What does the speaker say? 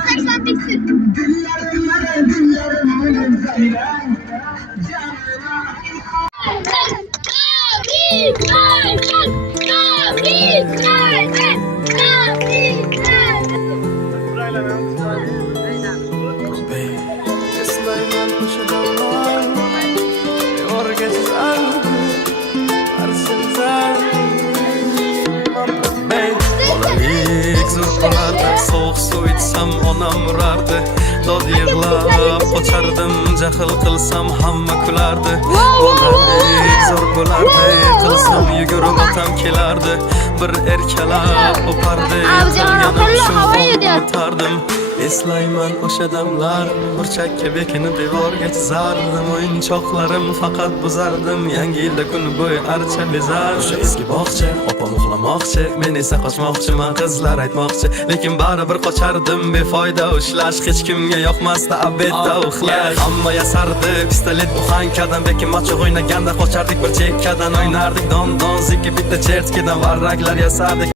80 bitsin. Soğuk su içsem onam urardı. Dod yığlab qo'chardim, jahl qilsam hamma kulardi. Bolalik zo'r bo'lardi, qilsam yugurib otam kelardi. Bir erkalab o'pardi, qilganim shu unutardim. Eslayman o'sha damlar, burchakka bekinib devorga chizardim. O'yinchoqlarim faqat buzardim, yangi yilda kun bo'yi archa bezardim. O'sha eski bog'cha, opam uxlamoqchi, men esa qochmoqchiman, qizlar aytmoqchi. Lekin baribir qochardim, befoyda ushlash, hech kimga yoqmasdi abedda uxlash. Hamma yasardi, pistolet buxankadan, bekin machoq o'ynaganda qochardik bir chekkadan, o'ynardik don-don zikki bitta chertkidan, varraklar yasardik.